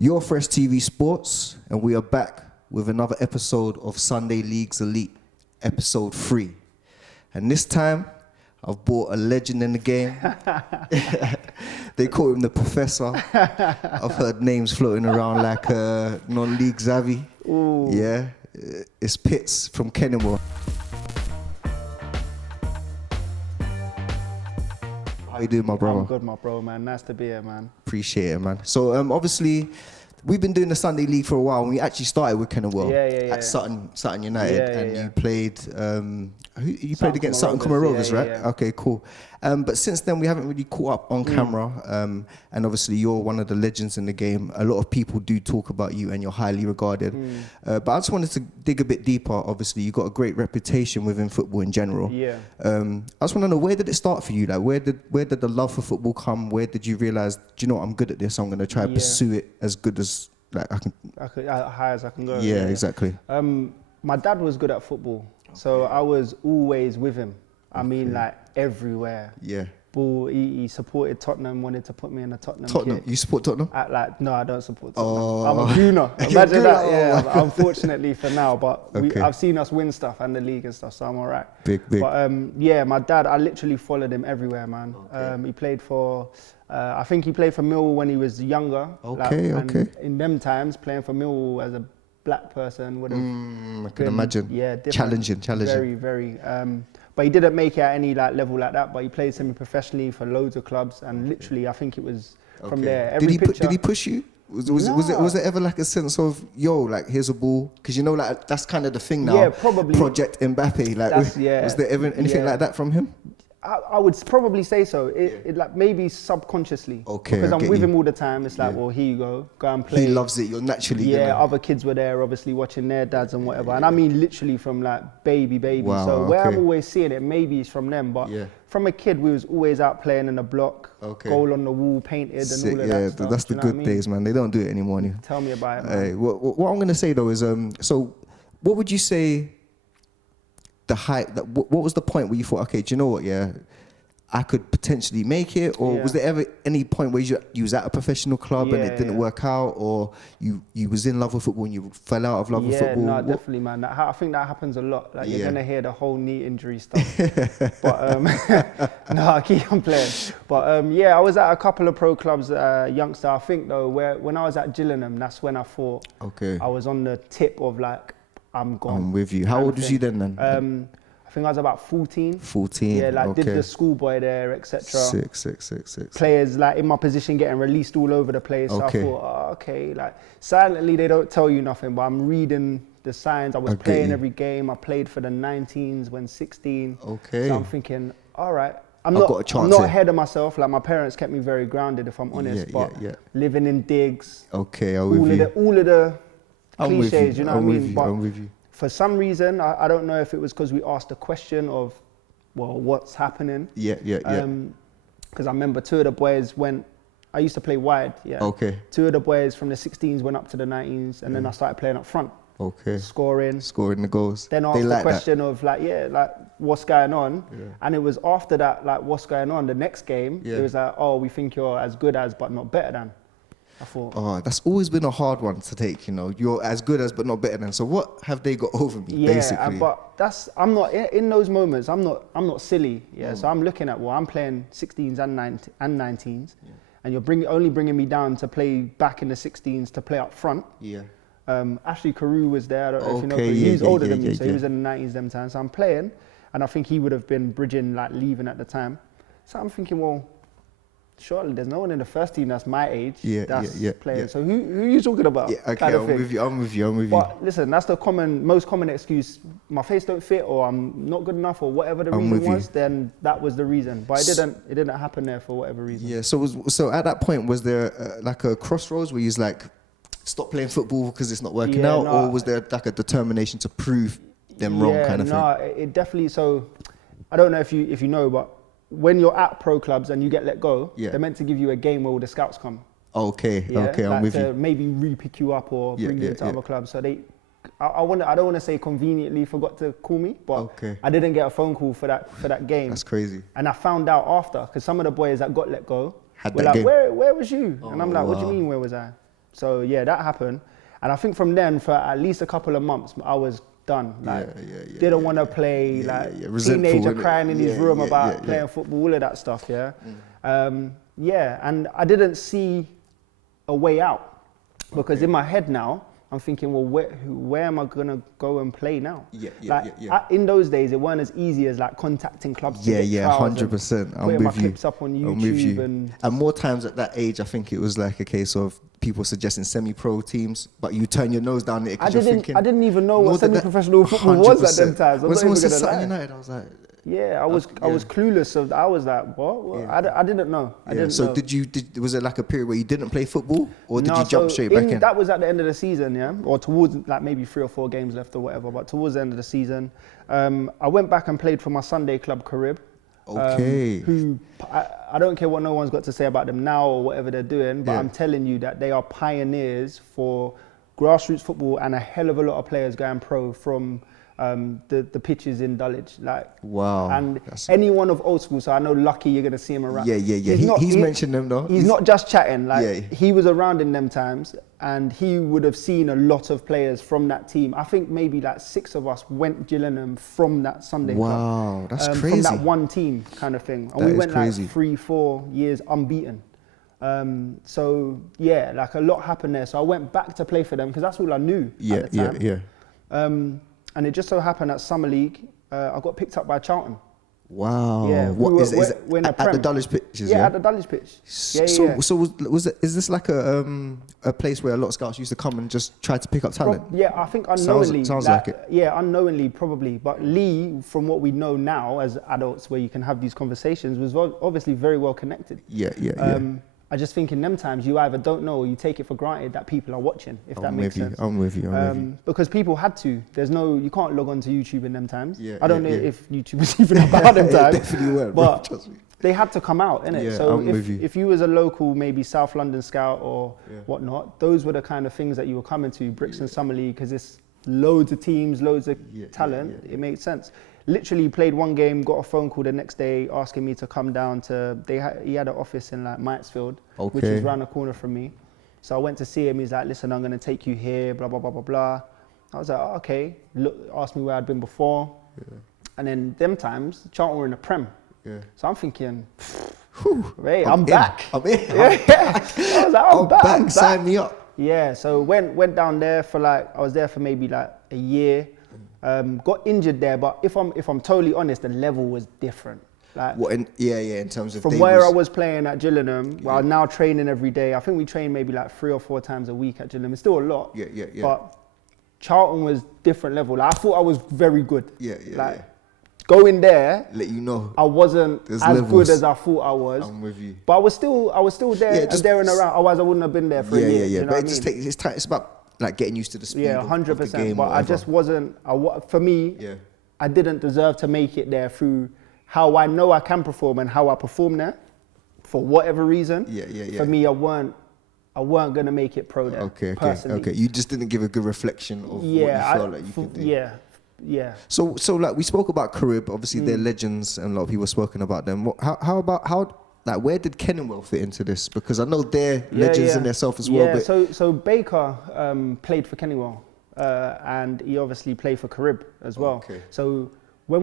You're Fresh TV Sports, and we are back with another episode of Sunday Leagues Elite, episode 3. And this time, I've brought a legend in the game. They call him the Professor. I've heard names floating around like non-league Xavi. Ooh. Yeah, it's Pitts from Kenningwell. How you doing, my brother? I'm good, my bro, man. Nice to be here, man. Appreciate it, man. So obviously, we've been doing the Sunday League for a while, and we actually started with Kenningwell at Sutton United, and you played. You played against Sutton Common Rovers, right? Yeah. Okay, cool. But since then, we haven't really caught up on camera. And obviously, you're one of the legends in the game. A lot of people do talk about you, and you're highly regarded. But I just wanted to dig a bit deeper. Obviously, you got a great reputation within football in general. Yeah. I just want to know, where did it start for you? Like, where did the love for football come? Where did you realize, do you know what, I'm good at this. I'm going to try to pursue it as good as I can. High as I can go. Yeah, exactly. My dad was good at football, so I was always with him. I mean, like everywhere. Yeah. Ball. He supported Tottenham. Wanted to put me in a Tottenham kit. You support Tottenham? No, I don't support Tottenham. Oh. I'm a Gooner. Imagine that. Oh. Yeah. Unfortunately for now, but Okay. I've seen us win stuff and the league and stuff, so I'm alright. Big. But yeah, my dad, I literally followed him everywhere, man. Okay. He played for. I think he played for Millwall when he was younger. Okay. And in them times, playing for Millwall as a black person would have. I can imagine. Yeah, different. Challenging. Very, very. But he didn't make it at any level like that. But he played semi-professionally for loads of clubs, and literally, I think it was from there. Did he push you? Was there ever like a sense of, yo, like, here's a ball? Because you know, like, that's kind of the thing now. Yeah, probably. Project Mbappe. Like, was there ever anything like that from him? I would probably say so. It like maybe subconsciously. Okay. Because I'm with him all the time. It's like, well, here you go and play. He loves it. You're naturally gonna. Other kids were there, obviously watching their dads and whatever. And I mean, literally from like baby. Wow, so where I'm always seeing it, maybe it's from them. But Yeah. from a kid, we was always out playing in the block, goal on the wall, painted, Sick, and all of that stuff. That's the good days, man. They don't do it anymore. Tell me about it, man. Hey, what I'm gonna say though is, so what would you say? The height. What was the point where you thought, okay, do you know what? Yeah, I could potentially make it, or was there ever any point where you was at a professional club and it didn't work out, or you was in love with football and you fell out of love with football? Yeah, no, definitely, man. I think that happens a lot. Like you're gonna hear the whole knee injury stuff. But no, I keep on playing. But yeah, I was at a couple of pro clubs, youngster. I think though, when I was at Gillingham, that's when I thought I was on the tip of like, I'm gone. I'm with you. How old was you then? I think I was about 14. 14. Yeah, like did the schoolboy there, etc. Sick. Players like in my position getting released all over the place. So I thought, okay, like silently they don't tell you nothing, but I'm reading the signs. I was playing every game. I played for the 19s when 16. Okay. So I'm thinking, all right. I'm not ahead of myself. Like my parents kept me very grounded, if I'm honest. But living in digs. Okay, I'm with you. All of the cliches, you know what I mean? I'm with you. For some reason, I don't know if it was because we asked the question of, well, what's happening? Yeah. Because I remember two of the boys I used to play wide, Okay. Two of the boys from the 16s went up to the 19s, and then I started playing up front. Okay. Scoring the goals. Then asked the question of like, what's going on? Yeah. And it was after that, like, what's going on? The next game, it was like, oh, we think you're as good as, but not better than. I thought, oh, that's always been a hard one to take, you know. You're as good as, but not better than. So what have they got over me, basically? But I'm not in those moments. I'm not silly. So I'm looking at, well, I'm playing 16s and 19s, and you're only bringing me down to play back in the 16s to play up front. Yeah. Ashley Carew was there. I don't know if you know, but he's older than me, so he was in the 90s them times. So I'm playing, and I think he would have been bridging, like leaving at the time. So I'm thinking, well, surely there's no one in the first team that's my age that's playing. So who are you talking about? Yeah, okay, I'm with you. But listen, that's the most common excuse. My face don't fit, or I'm not good enough, or whatever the reason was. Then that was the reason. But it didn't happen there for whatever reason. Yeah. So at that point, was there like a crossroads where you was like, stop playing football because it's not working out, or was there like a determination to prove them wrong kind of thing? No, it definitely. So I don't know if you know, but when you're at pro clubs and you get let go, they're meant to give you a game where all the scouts come. Okay, I'm with you. Maybe re-pick you up or bring you to other clubs. So I don't want to say conveniently forgot to call me, but I didn't get a phone call for that game. That's crazy. And I found out after, because some of the boys that got let go were like, where was you? And I'm like, what do you mean, where was I? So yeah, that happened. And I think from then, for at least a couple of months, I was done. Like, didn't want to play. Teenager crying in his room about playing football, all of that stuff. Yeah, and I didn't see a way out because in my head now, I'm thinking, well, where am I gonna go and play now? In those days, it weren't as easy as like contacting clubs. 100%. I'm putting my with you. clips up on YouTube. And more times at that age, I think it was like a case of people suggesting semi-pro teams, but you turn your nose down it because you're thinking. I didn't even know what semi-professional football was at them times. When someone said Sutton United, I was like. Yeah, I was clueless. So I was like, what? I didn't know. I didn't so know. Was it like a period where you didn't play football, or did you jump straight back in? That was at the end of the season, yeah, or towards like maybe 3 or 4 games left or whatever. But towards the end of the season, I went back and played for my Sunday club, Carib. Okay. Who I don't care what no one's got to say about them now or whatever they're doing, but I'm telling you that they are pioneers for grassroots football, and a hell of a lot of players going pro from the pitches in Dulwich, like wow. And anyone of old school, so I know Lucky, you're gonna see him around. He's mentioned them though. He's not just chatting, like he was around in them times, and he would have seen a lot of players from that team. I think maybe like 6 of us went Gillingham from that Sunday club. Wow, that's crazy. From that one team kind of thing, and we went crazy. Like 3-4 years unbeaten. So yeah, like a lot happened there. So I went back to play for them because that's all I knew at the time. And it just so happened at Summer League, I got picked up by Charlton. Wow. Yeah. What is it at the Dulwich pitches? Yeah, at the Dulwich pitch. Is this like a place where a lot of scouts used to come and just try to pick up talent? I think unknowingly. Sounds like it. Yeah, unknowingly probably. But Lee, from what we know now as adults, where you can have these conversations, was obviously very well connected. Yeah. I just think in them times you either don't know or you take it for granted that people are watching, if that makes sense. I'm with you. Because people had to. You can't log on to YouTube in them times. I don't know if YouTube was even about them times. It definitely weren't, but trust me. They had to come out, innit? Yeah, so I'm with you. if you was a local, maybe South London scout or whatnot, those were the kind of things that you were coming to, Brixton Summer League, because it's loads of teams, loads of talent. It made sense. Literally played one game, got a phone call the next day asking me to come down to. He had an office in like Mitesfield, which is around the corner from me. So I went to see him. He's like, "Listen, I'm gonna take you here." Blah blah blah blah blah. I was like, okay. Look, asked me where I'd been before, and then them times Charlton were in the Prem. So I'm thinking, hey, I'm back. I'm in. I was like, I'm back. Sign me up. Yeah. So went down there for I was there for maybe like a year. Got injured there, but if I'm totally honest, the level was different. Like in terms of from where I was playing at Gillingham, well, I'm now training every day. I think we train maybe like 3 or 4 times a week at Gillingham. It's still a lot. But Charlton was different level. Like, I thought I was very good. Going there, let you know I wasn't as good as I thought I was. I'm with you. But I was still there and there and around. Otherwise, I wouldn't have been there for a year. You know but it's time. It's about like getting used to the speed. 100%. Of the game, but I just wasn't. For me, I didn't deserve to make it there through how I know I can perform and how I perform there. For whatever reason, for me, I weren't gonna make it pro there. Okay. You just didn't give a good reflection of what you felt like you could do. Yeah. So like we spoke about Carib. Obviously, they're legends, and a lot of people have spoken about them. Like, where did Kenningwell fit into this? Because I know they're legends in themselves as well. Yeah, so Baker played for Kenningwell, and he obviously played for Carib as well. Okay. So when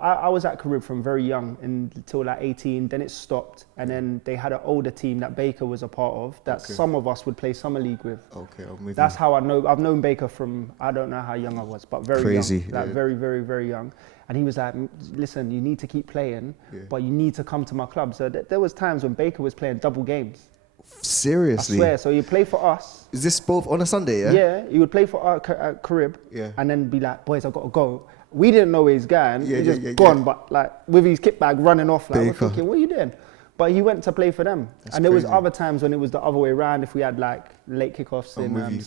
I was at Carib from very young until like 18, then it stopped, and then they had an older team that Baker was a part of that some of us would play summer league with. Okay, I'm with That's how I know. I've known Baker from, I don't know how young I was, but very young, like very, very, very young. And he was like, listen, you need to keep playing, but you need to come to my club. So there was times when Baker was playing double games. Seriously? I swear. So he'd play for us. Is this both on a Sunday, yeah? Yeah, he would play for our Carib, and then be like, boys, I've got to go. We didn't know where he's going. He's just gone, but like with his kit bag running off, like we're thinking, what are you doing? But he went to play for them. And there was other times when it was the other way around, if we had like late kickoffs.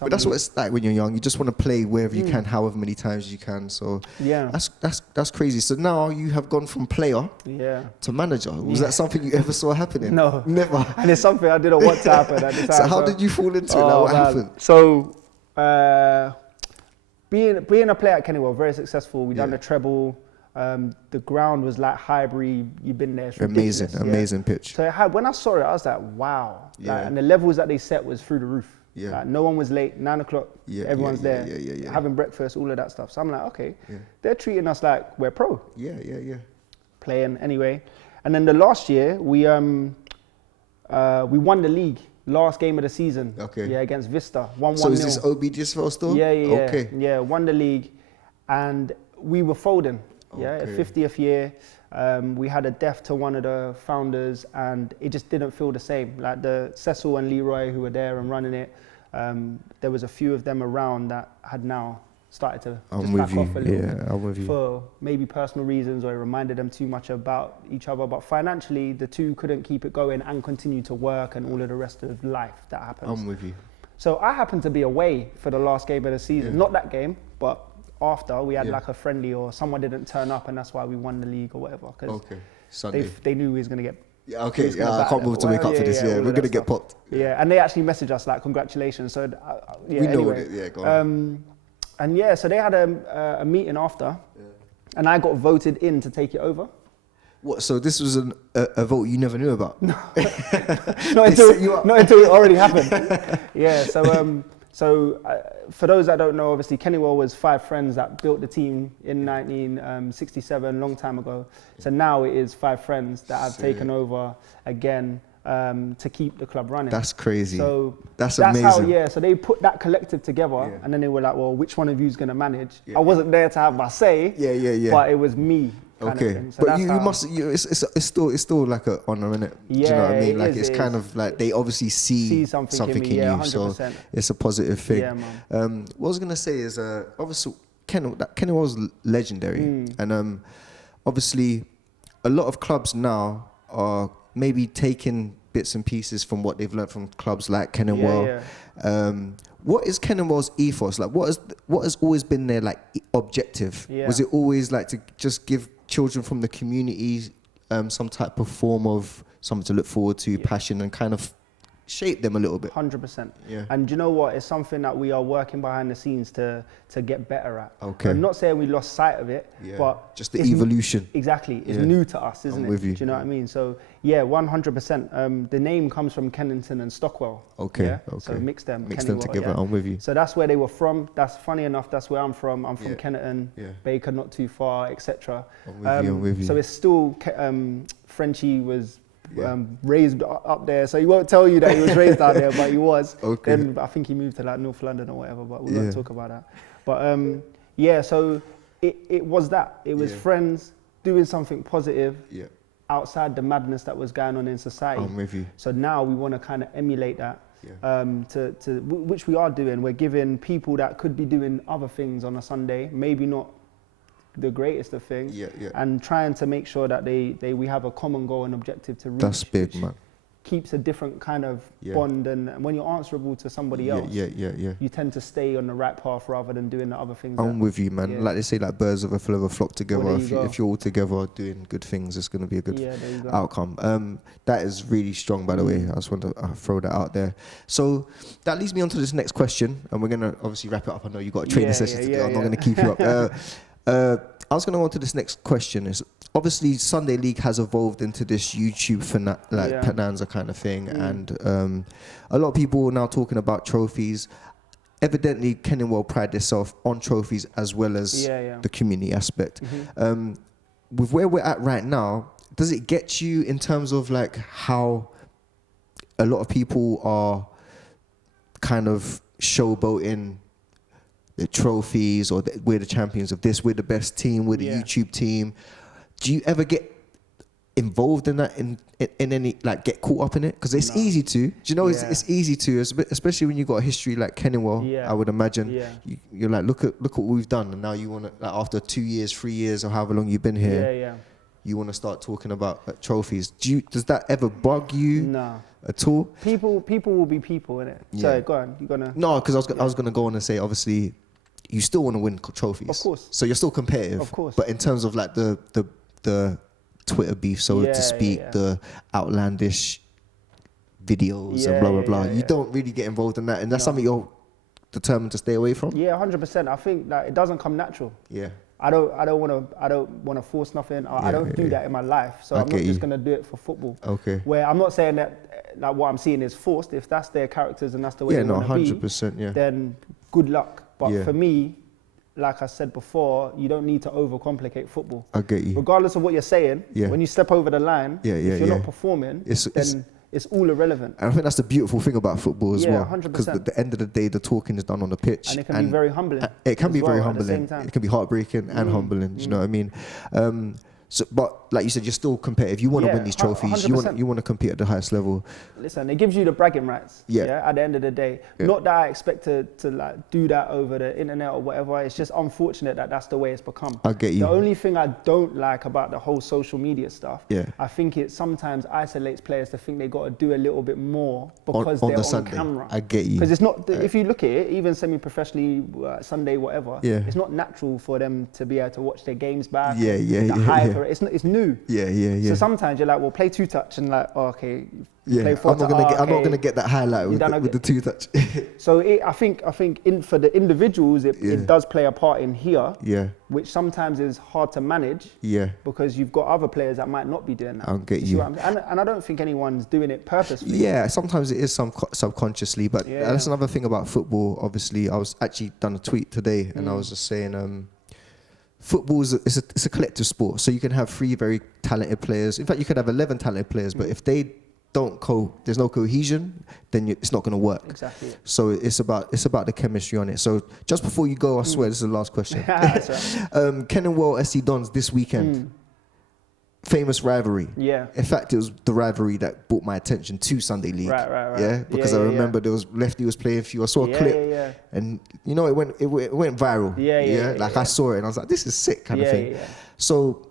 But that's what it's like when you're young. You just want to play wherever you can, however many times you can. So that's crazy. So now you have gone from player to manager. Was that something you ever saw happening? No. Never. And it's something I didn't want to happen at the time. So how did you fall into it? Like, what happened? So being a player at Kenningwell, very successful. We done the treble. The ground was like Highbury. You've been there. It's amazing pitch. So when I saw it, I was like, wow. And the levels that they set was through the roof. Yeah. Like, no one was late. 9 o'clock. Yeah, Everyone's yeah, there. yeah. Having breakfast, all of that stuff. So I'm like, okay, Yeah. they're treating us like we're pro. Yeah. Playing anyway. And then the last year, we won the league. Last game of the season. Okay. Yeah, against Vista. 1-1. So is this OBGSFL still? Yeah. Okay. Yeah, won the league. And we were folding. Yeah, Okay. 50th year. We had a death to one of the founders, and it just didn't feel the same. Like the Cecil and Leroy who were there and running it, there was a few of them around that had now started to just back off a little bit. I'm with you. For maybe personal reasons, or it reminded them too much about each other. But financially, the two couldn't keep it going and continue to work and all of the rest of life that happens. I'm with you. So I happened to be away for the last game of the season. Yeah. Not that game, but after we had Yeah. like a friendly, or someone didn't turn up, and that's why we won the league or whatever. Because Okay. Sunday. they knew we was going to get. Yeah, okay. gonna I back can't them. move to wake up for this. all Yeah, of we're that going to get stuff. popped. Yeah, and they actually messaged us like congratulations. So yeah, We know anyway. what it, yeah, go on. And yeah, so they had a meeting after, and I got voted in to take it over. What? So this was a vote you never knew about? No. not until it already happened. Yeah, so for those that don't know, obviously Kenningwell was 5 friends that built the team in 1967, long time ago. So now it is 5 friends that have taken over again to keep the club running. That's crazy. So that's amazing. amazing. How, yeah, so they put that collective together, and then they were like, well, which one of you is going to manage? I wasn't there to have my say, but it was me. Kind of thing. So but you must. It's still like an honor, innit? Do you know what I mean? Like it's kind of like they obviously see something in you, 100%. so it's a positive thing. Yeah, man. What I was gonna say is, obviously Kenningwell's legendary, and obviously a lot of clubs now are maybe taking bits and pieces from what they've learned from clubs like Kenningwell. What is Kenningwell's ethos? Like, what has always been their like objective? Was it always like to just give children from the community some type of form of something to look forward to, passion, and kind of shape them a little bit? 100%. Yeah. And you know what? It's something that we are working behind the scenes to get better at. Okay. I'm not saying we lost sight of it, but just the evolution. Exactly. It's new to us, isn't it? With you. Do you know what I mean? So yeah, 100%. The name comes from Kennington and Stockwell. Okay. Yeah? Okay. So mix them together. I'm with you. So that's where they were from. That's funny enough. That's where I'm from. I'm from Kennington, Baker, not too far, etc. I'm with you. So it's still Frenchie was raised up there, so he won't tell you that he was raised out there, but he was. Okay. Then I think he moved to like North London or whatever, but we won't talk about that. But so it was that. It was friends doing something positive outside the madness that was going on in society. I'm with you. So now we want to kind of emulate that. Which we are doing. We're giving people that could be doing other things on a Sunday, maybe not the greatest of things, and trying to make sure that we have a common goal and objective to reach. That's big, man. Keeps a different kind of bond, and when you're answerable to somebody else, you tend to stay on the right path rather than doing the other things. I'm with you, man. Like they say, like birds of a feather flock together. Well, if you're all together doing good things, it's going to be a good outcome. That is really strong, by the way. I just want to throw that out there. So that leads me on to this next question, and we're going to obviously wrap it up. I know you got a training session to do. I'm not going to keep you up. I was going to go on to this next question. Is obviously Sunday League has evolved into this YouTube bonanza kind of thing, and a lot of people are now talking about trophies. Evidently, Kenningwell pride themselves on trophies as well as the community aspect. With where we're at right now, does it get you in terms of like how a lot of people are kind of showboating the trophies, or we're the champions of this, we're the best team, we're the YouTube team? Do you ever get involved in that, in any, like get caught up in it? Because it's easy to. Do you know it's easy to, especially when you've got a history like Kenningwell, I would imagine. You're like, look at what we've done, and now you want to, like, after 2 years, 3 years, or however long you've been here, you want to start talking about trophies. Does that ever bug you? No. At all? People will be people, innit? So go on, you're gonna. No, because I was gonna go on and say, obviously, you still want to win trophies. Of course. So you're still competitive. Of course. But in terms of like the Twitter beef, so to speak, the outlandish videos and blah, blah, blah, you don't really get involved in that. And that's something you're determined to stay away from? Yeah, 100%. I think that it doesn't come natural. Yeah. I don't want to force nothing. I don't do that in my life. So I'm not just gonna do it for football. Okay. Where I'm not saying that like what I'm seeing is forced. If that's their characters and that's the way Yeah, they no, want to be, 100%, yeah. then good luck. But Yeah. for me, like I said before, you don't need to overcomplicate football. I get you. Regardless of what you're saying, Yeah. when you step over the line, if you're not performing, then it's all irrelevant. And I think that's the beautiful thing about football as well. 100%. Because at the end of the day, the talking is done on the pitch. And it can be very humbling. It can be very at the humbling. same time. It can be heartbreaking and humbling. Do you know what I mean? So, but like you said, you're still competitive. You want to win these trophies. 100%. You want to compete at the highest level. Listen, it gives you the bragging rights. Yeah. At the end of the day, not that I expect to like do that over the internet or whatever. It's just unfortunate that that's the way it's become. I get you. The only thing I don't like about the whole social media stuff, Yeah. I think it sometimes isolates players to think they got to do a little bit more because on they're the on Sunday. camera. I get you. Because it's not. If you look at it, even semi-professionally, Sunday, whatever. Yeah. It's not natural for them to be able to watch their games back. Yeah. The hype. It's new. Yeah. So sometimes you're like, well, play 2-touch and like, oh, okay. Yeah, play 4 I'm not gonna get that highlight with the 2-touch. So I think for the individuals, it does play a part in here. Yeah. Which sometimes is hard to manage. Yeah. Because you've got other players that might not be doing that. I'll get you. And I don't think anyone's doing it purposefully. Yeah, sometimes it is subconsciously, but that's another thing about football. Obviously, I was actually done a tweet today, and I was just saying, football is a collective sport. So you can have 3 very talented players. In fact, you could have 11 talented players, but if they there's no cohesion, then it's not going to work. Exactly. So it's about the chemistry on it. So just before you go, I swear this is the last question. That's right. Kenningwell SC Dons this weekend. Famous rivalry. Yeah. In fact, it was the rivalry that brought my attention to Sunday League. Right. Yeah, because I remember there was Lefty was playing for you. I saw a clip, and you know it went viral. Yeah. I saw it and I was like, this is sick kind of thing. So,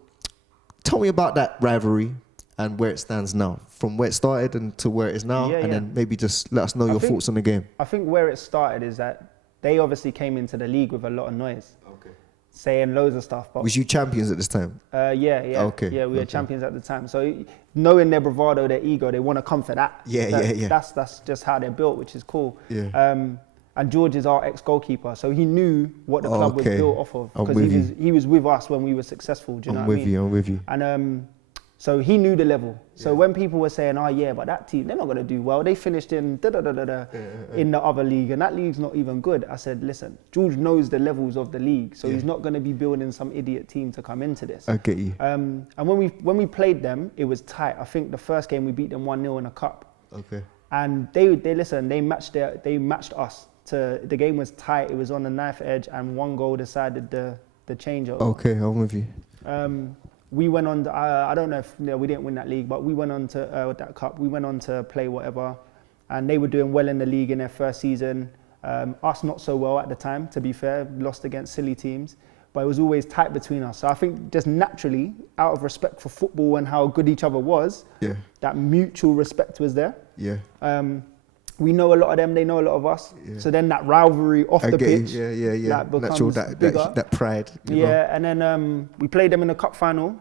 tell me about that rivalry and where it stands now, from where it started and to where it is now, and then maybe just let us know your thoughts on the game. I think where it started is that they obviously came into the league with a lot of noise. Okay. Saying loads of stuff. But was you champions at this time? Yeah. Okay. Yeah, we were champions at the time. So knowing their bravado, their ego, they want to come for that. Yeah. That's just how they're built, which is cool. Yeah. And George is our ex-goalkeeper, so he knew what the club was built off of because he was with us when we were successful. Do you know what I mean? I'm with you. And so he knew the level. So when people were saying, "Oh yeah, but that team, they're not going to do well. They finished in in the other league, and that league's not even good." I said, "Listen, George knows the levels of the league, so he's not going to be building some idiot team to come into this." I get you. And when we played them, it was tight. I think the first game we beat them 1-0 in a cup. Okay. And they matched us. The game was tight. It was on the knife edge, and one goal decided the changeover. Okay, I'm with you. We went on. I don't know if we didn't win that league, but we went on to that cup. We went on to play whatever, and they were doing well in the league in their first season. Us not so well at the time. To be fair, lost against silly teams, but it was always tight between us. So I think just naturally, out of respect for football and how good each other was, that mutual respect was there. Yeah. We know a lot of them, they know a lot of us. Yeah. So then that rivalry off the pitch, that becomes natural, bigger. that pride. And then we played them in the cup final.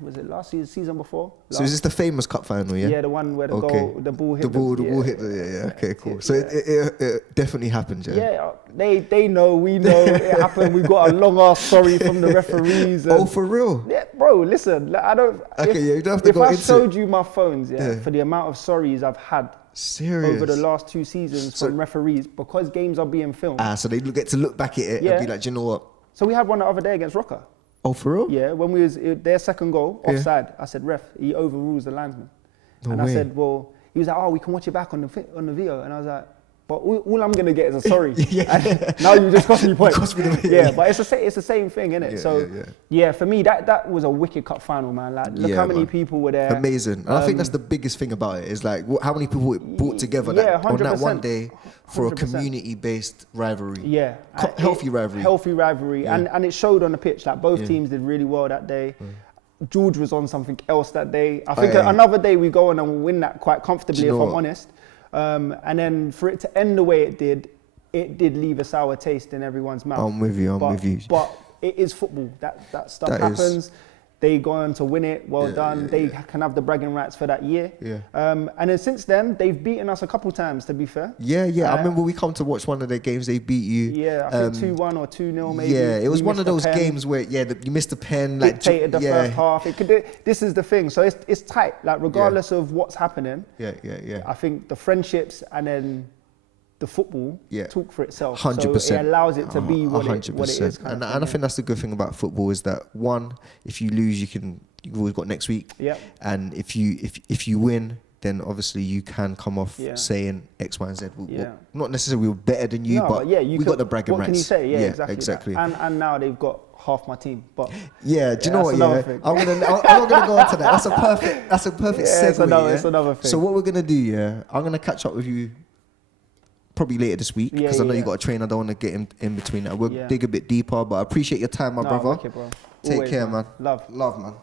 Was it last season before? So is this the famous cup final? Yeah. Yeah, the one where the ball hit. The ball hit. Yeah. Okay, cool. So it definitely happened. Yeah. They know, we know it happened. We got a long ass sorry from the referees. Oh, for real? Yeah, bro. Listen, I don't. Okay, you don't have to go into it. If I showed you my phones, for the amount of sorries I've had. Serious? Over the last 2 seasons from referees because games are being filmed. So they get to look back at it and be like, do you know what? So we had one the other day against Rocker. Oh, for real? Yeah, when we was their second goal, offside, I said, ref, he overrules the linesman. I said, well, he was like, oh, we can watch it back on the video. And I was like, but all I'm going to get is a sorry. Now you just cost me points. But it's the same thing, innit? For me, that was a wicked cup final, man. Like, look how many people were there. Amazing. And I think that's the biggest thing about it is like how many people it brought together on that one day for 100%. A community-based rivalry. Yeah. Healthy rivalry. Healthy rivalry. Yeah. And it showed on the pitch. Like both teams did really well that day. George was on something else that day. I think another day we go on and win that quite comfortably, if I'm honest. And then for it to end the way it did leave a sour taste in everyone's mouth. I'm with you. But it is football. That stuff happens. They go on to win it. Well done. They can have the bragging rights for that year. Yeah. And then since then, they've beaten us a couple times, to be fair. Yeah. I remember we come to watch one of their games. They beat you. Yeah, I think 2-1 or 2-0 maybe. Yeah, it was one of those games where you missed the pen. Dictated the first half. This is the thing. So it's tight. Like regardless of what's happening. Yeah. I think the friendships and then the football talk for itself. 100%. So it allows it to be what it is. And I think that's the good thing about football is that one, if you lose, you've always got next week. Yeah. And if you win, then obviously you can come off saying X, Y, and Z. Not necessarily we're better than you, but we got the bragging rights. What can you say? Yeah, exactly. And now they've got half my team. But do you know what? Yeah, I'm not gonna go into that. That's a perfect segue. It's another thing. So what we're gonna do? I'm gonna catch up with you probably later this week because I know you got a train. I don't want to get in between that. We'll dig a bit deeper, but I appreciate your time, my brother. Bro. Take Always, care, man. Love, man.